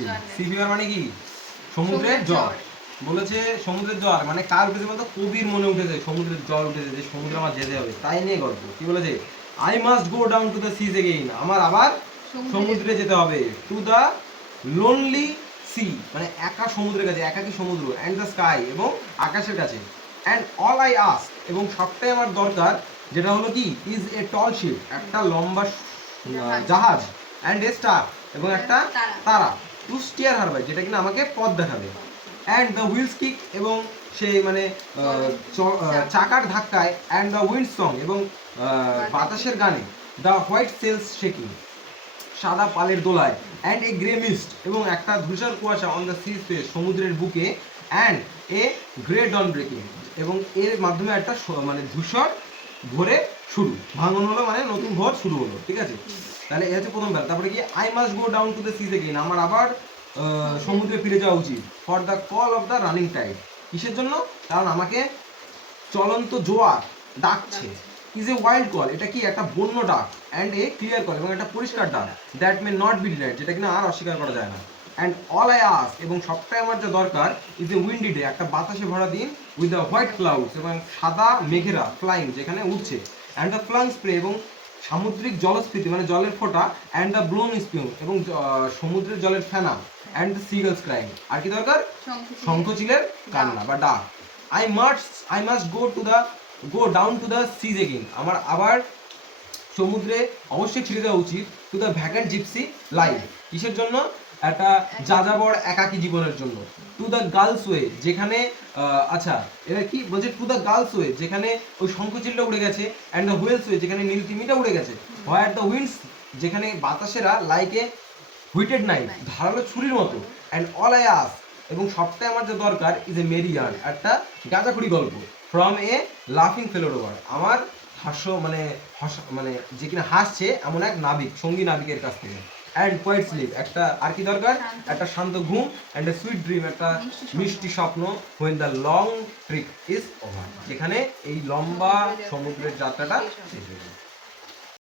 Spin. C fever মানে কি? সমুদ্রের জ্বর। বলেছে সমুদ্রের জ্বর মানে কার উঠেছে বলতো? কবির মনে উঠেছে সমুদ্রের জ্বর উঠেছে, যে সমুদ্রে আমার যেতে হবে, তাই নিয়ে গল্প। কি বলেছে? I must go down to the seas again, আমার আবার সমুদ্রে যেতে হবে। টু দ্য লোনলি সি মানে একা সমুদ্রের কাছে, একাকী সমুদ্র, অ্যান্ড দ্য স্কাই এবং আকাশের কাছে, অ্যান্ড অল আই আস্ক এবং সবটাই আমার দরকার, যেটা হলো কি? ইজ এ টল শিপ, একটা লম্বা জাহাজ, অ্যান্ড এ স্টার এবং একটা তারা, টু স্টিয়ার হার বাই, যেটা কিনা আমাকে পথ দেখাবে, অ্যান্ড দ্য হুইলস কিক এবং সেই মানে চাকার ধাক্কায়, অ্যান্ড দ্য উইন্ড সং এবং বাতাসের গানে, দ্য হোয়াইট সেলস শেকিং সাদা পালের দোলায়, অ্যান্ড এ গ্রে মিস্ট এবং একটা ধূসর কুয়াশা, অন দ্য সি স্পেস সমুদ্রের বুকে, and a grey dawn breaking এবং এর মাধ্যমে একটা মানে ধূসর ভোরে শুরু, ভাঙন হলো মানে নতুন ভোর শুরু হলো। ঠিক আছে, তাহলে এই হচ্ছে প্রথম বেলা। তারপরে কি? I must go down to the seas again, আমার আবার সমুদ্রে ফিরে যাওয়া উচিত। For the call of the running tide, কিসের জন্য? কারণ আমাকে চলন্ত জোয়ার ডাকছে। ইজ এ ওয়াইল্ড কল, এটা কি? একটা বন্য ডাক, অ্যান্ড এ ক্লিয়ার কল এবং একটা পরিষ্কার ডাক, that may not be denied, যেটা কিনা আর অস্বীকার করা যায় না। অ্যান্ড অল আই আস্ক এবং সবটাই আমার যা দরকার, ইজ এ উইন্ডি ডে, একটা বাতাসে ভরা দিন, উইথ দ্য হোয়াইট ক্লাউডস এবং সাদা মেঘেরা, ফ্লাইং যেখানে উঠছে, অ্যান্ড দ্য ফ্লাং স্প্রে এবং সামুদ্রিক জলস্ফীতি মানে জলের ফোঁটা, অ্যান্ড দ্য ব্লোন স্পিউম এবং সমুদ্রের জলের ফেনা, অ্যান্ড দ্য সিগলস ক্রাইং। আর কি দরকার? শঙ্খচিলের কান্না বা ডাক। I must go down to the seas again, আমার আবার সমুদ্রে অবশ্যই ছেড়ে দেওয়া উচিত। To the vacant gypsy life, কিসের জন্য? একটা যাযাবর একাকী জীবনের জন্য। টু দ্য গার্লস ওয়ে, যেখানে আচ্ছা এটা কি বলছে? টু দ্য গার্লস ওয়ে, যেখানে ওই শঙ্খচিলটা উড়ে গেছে, অ্যান্ড দ্য হুইলস ওয়ে, যেখানে নীল তিমিটা উড়ে গেছে, হোয়ার দ্য উইন্ডস, যেখানে বাতাসেরা, লাইকে হুইটেড নাইফ, ধারালো ছুরির মতো, অ্যান্ড অল আই আস্ক এবং সবটাই আমার যা দরকার, ইজ এ মেরি ইয়ার্ন, একটা গাঁজাখুড়ি গল্প, ফ্রম এ লাফিং ফেলোর ওভার, আমার হাস্য মানে মানে যে কিনা হাসছে এমন এক নাবিক, সঙ্গী নাবিকের কাছ থেকে, অ্যান্ড কোয়াইট স্লিপ, একটা আর কি দরকার? একটা শান্ত ঘুম, অ্যান্ড এ সুইট ড্রিম, একটা মিষ্টি স্বপ্ন, when the long trip is over, যেখানে এই লম্বা সমুদ্রের যাত্রাটা শেষ হয়ে যাবে।